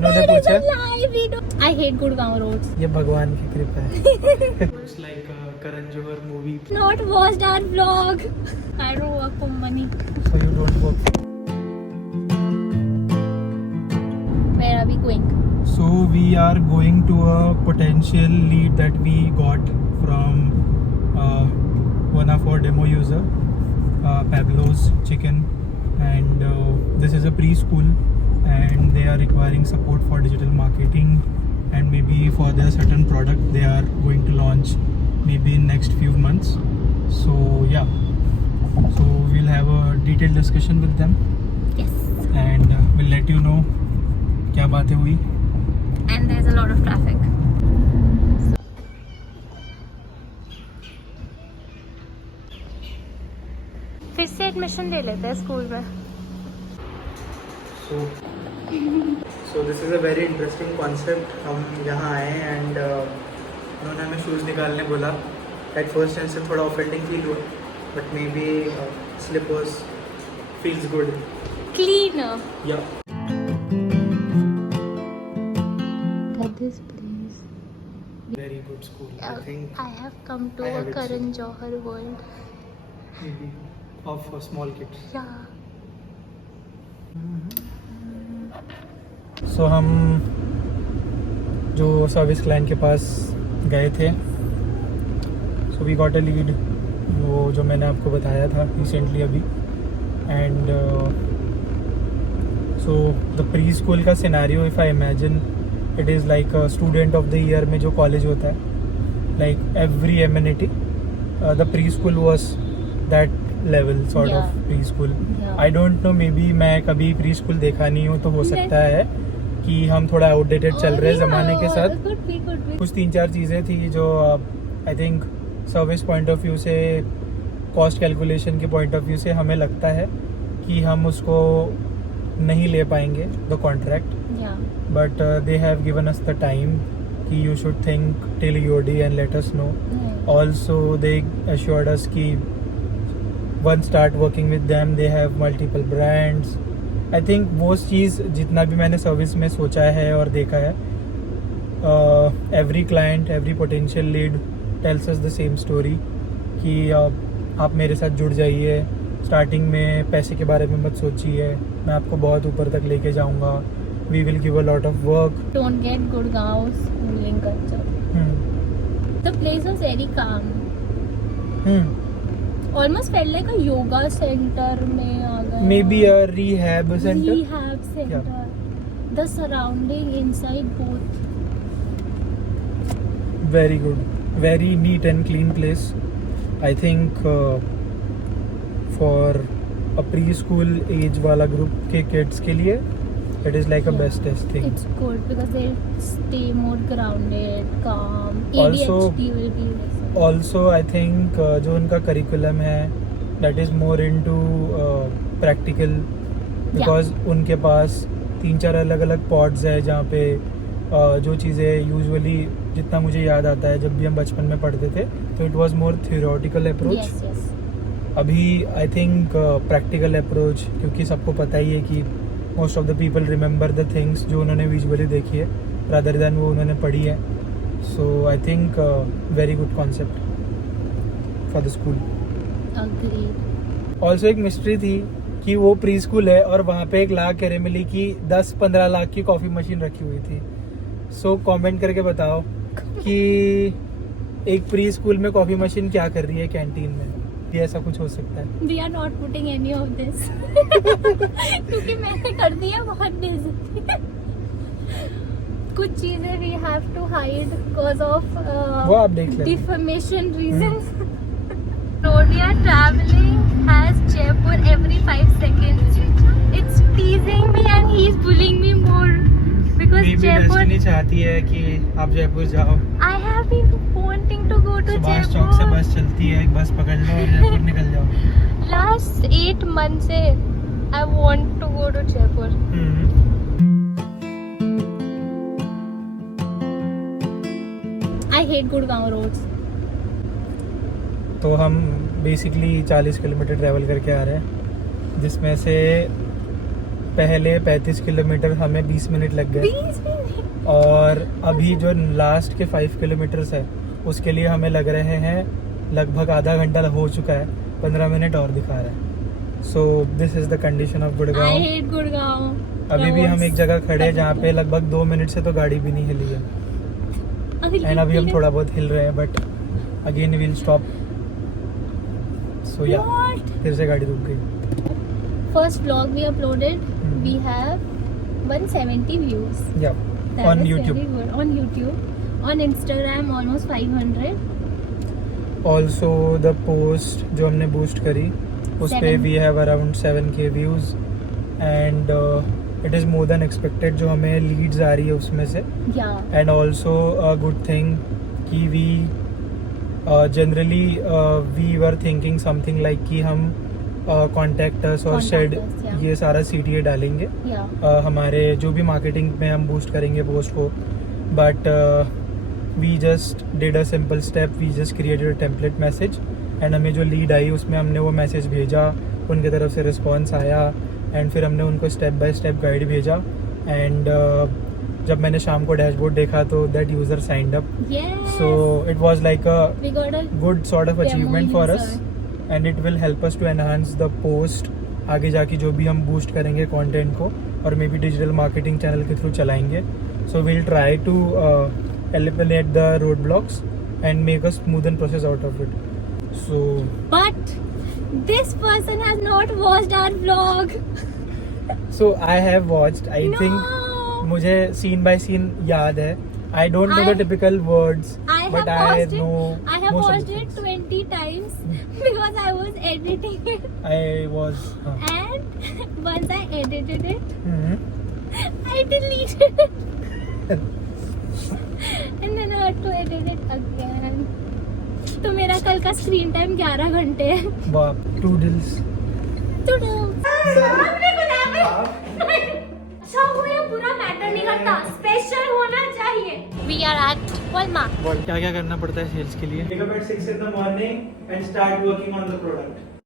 उन्होंने पूछा I hate Gurgaon roads. ये भगवान की कृपा है. It's like a Karan Johar movie. Not watched our vlog. I don't work for money. So you don't work. Where are we going? So we are going to a potential lead that we got from one of our demo user, Pablo's Chicken, and this is a preschool, and they are requiring support for digital marketing, and maybe for their certain product they are going to launch maybe in next few months. So yeah, so we'll have a detailed discussion with them, Yes. and we'll let you know क्या बातें हुई. And there's a lot of traffic. फिर से admission ले लेते हैं school में. So this is a very interesting concept. हम यहाँ आए एंड उन्होंने हमें शूज़ निकालने बोला. एट फर्स्ट टाइम से थोड़ा ऑफेंडिंग फील हुआ, but may be sleepers feels good. Cleaner. या This place. Very good school. I think I have come to I have a it Karan Johar world. Maybe of small kids. Yeah. So हम जो service client के पास गए थे, so we got a lead, वो जो मैंने आपको बताया था रिसेंटली अभी. And so the preschool का scenario, if I imagine, it is like student of the year में जो कॉलेज होता है, like every amenity. The preschool was that level sort of preschool. I don't no, may be मैं कभी pre school देखा नहीं हूँ, तो हो सकता है कि हम थोड़ा आउटडेटेड चल रहे हैं ज़माने के साथ. कुछ 3-4 चीज़ें थी जो I think service point of view से, कॉस्ट कैलकुलेशन के पॉइंट ऑफ व्यू से हमें लगता है कि हम उसको नहीं ले पाएंगे the contract. Yeah. But they have given us the time कि you should think till UD and let us know. Also they assured us कि once start working with them, they have multiple brands. I think वो चीज़ जितना भी मैंने service में सोचा है और देखा है, every client, every potential lead tells us the same story कि आप मेरे साथ जुड़ जाइए, स्टार्टिंग में पैसे के बारे में मत सोचिए, मैं आपको बहुत ऊपर तक लेके जाऊंगा, we will give a lot of work. Don't get Gurgaon schooling culture. The place was very calm. Almost felt like a yoga center में आ गए. Maybe a rehab center. Rehab center. Yeah. The surrounding inside both. Very good, very neat and clean place. I think for a preschool age वाला group के kids के लिए it is like a bestest thing. It's good because they'll stay more grounded, calm. Also- ADHD will be less. Also I think जो उनका curriculum है that is more into practical, because उनके पास 3-4 अलग-अलग pods है जहाँ पे जो चीज़ें यूजुअली, जितना मुझे याद आता है जब भी हम बचपन में पढ़ते थे, तो it was more theoretical approach. Yes, yes. अभी आई थिंक प्रैक्टिकल अप्रोच, क्योंकि सबको पता ही है कि most of the people remember the things जो उन्होंने विजुअली देखी है रादर दैन वो उन्होंने पढ़ी है. So I think very good concept for the school. Agreed. Also एक मिस्ट्री थी कि वो प्री स्कूल है और वहाँ पे 1 लाख कह मिली कि 10-15 लाख की कॉफ़ी मशीन रखी हुई थी. सो कमेंट करके बताओ कि एक प्री स्कूल में कॉफ़ी मशीन क्या कर रही है कैंटीन में. ये ऐसा कुछ हो सकता है. We are not putting any of this. क्योंकि मैंने कर दिया बहुत बेइज्जती. कुछ चीजें we have to hide because of वो आप देख लेना. defamation reasons. Road we are traveling has Jaipur every 5 seconds. It's teasing me and he's bullying me more because Jaipur. Destiny चाहती है कि आप जयपुर जाओ. I have been wanting to go to Subhash Jaipur. चौक से बस चलती है, एक बस पकड़ लो और जयपुर निकल जाओ. Last 8 months से I want to go to Jaipur. I hate Gurgaon roads. तो हम बेसिकली 40 किलोमीटर ट्रैवल करके आ रहे हैं, जिसमें से पहले 35 किलोमीटर हमें 20 मिनट लग गए 20 मिनट। और अभी जो लास्ट के 5 किलोमीटर्स है उसके लिए हमें लग रहे हैं लगभग आधा घंटा हो चुका है, 15 मिनट और दिखा रहा है। So this is the condition of I Gurgaon. hate Gurgaon. अभी भी हम एक जगह खड़े हैं जहाँ पे लगभग 2 मिनट से तो गाड़ी भी नहीं हिली है, एंड अभी हम थोड़ा बहुत हिल रहे हैं, बट अगेन विल स्टॉप। सो या What? फिर से गाड़ी रुक गई। First vlog we uploaded, Hmm. we have 170 views. या That ऑन is यूट्यूब। very good. On YouTube. On Instagram almost 500. Also the post जो हमने बूस्ट करी उस पे 7. We have around 7K views, and it is more than expected जो हमें leads आ रही है उसमें से। Yeah. And also a good thing कि we generally we were thinking something like कि हम कॉन्टैक्ट अस और Contact शेड us, yeah. ये सारा CTA डालेंगे Yeah. हमारे जो भी मार्केटिंग में हम बूस्ट करेंगे पोस्ट को, but we just did a simple step, we just created a template message, and हमें जो लीड आई उसमें हमने वो मैसेज भेजा, उनकी तरफ से रिस्पॉन्स आया, एंड फिर हमने उनको स्टेप बाय स्टेप गाइड भेजा, एंड जब मैंने शाम को डैशबोर्ड देखा तो that user signed up. Yes. So it was like a we got a good sort of Demo achievement for user. Us, and it will help us to enhance the post. आगे जाके जो भी हम boost करेंगे content को, और may be digital marketing channel के through चलाएंगे, so will try to eliminate the road blocks and make a smoothen process out of it. So But this person has not watched our vlog. I have watched, I No. Think मुझे scene by scene याद है। I don't know the I- typical words, I but have I watched it. No I have watched it 20 times because I was editing it. I was And once I edited it, Hmm. I deleted it. And then I had to edit it again. तो मेरा कल का screen time 11 घंटे है। वाह, toodles. अच्छा हो या बुरा मैटर नहीं करता, स्पेशल होना चाहिए। We are at Walmart. क्या क्या करना पड़ता है सेल्स के लिए? Wake up at 6 in the morning and start working on the product.